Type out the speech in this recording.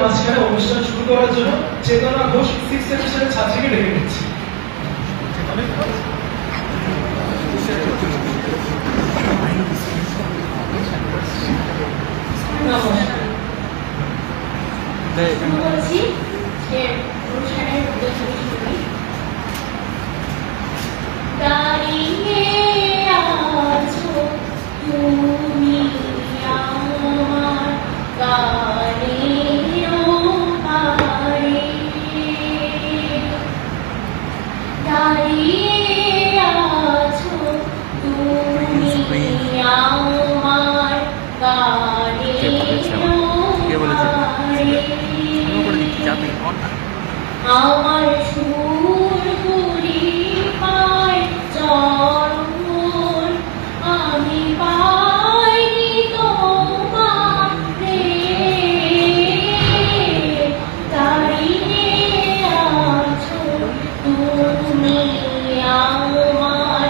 মাঝখানে অনুষ্ঠান শুরু করার জন্য চেতনা ঘোষ 6th সেমিস্টারের ছাত্রীকে ডেকে নিচ্ছি। বলছি যে অনুষ্ঠানের উদ্দেশ্য শুনি। দাঁড়িয়ে আছো তুমি আমার গানের পারে, দাঁড়িয়ে আছো তুমি আমার গানের আমার সুর করি পায় চরণ, আমি পাইনি তোমারে, দাঁড়িয়ে আছো তুমি আমার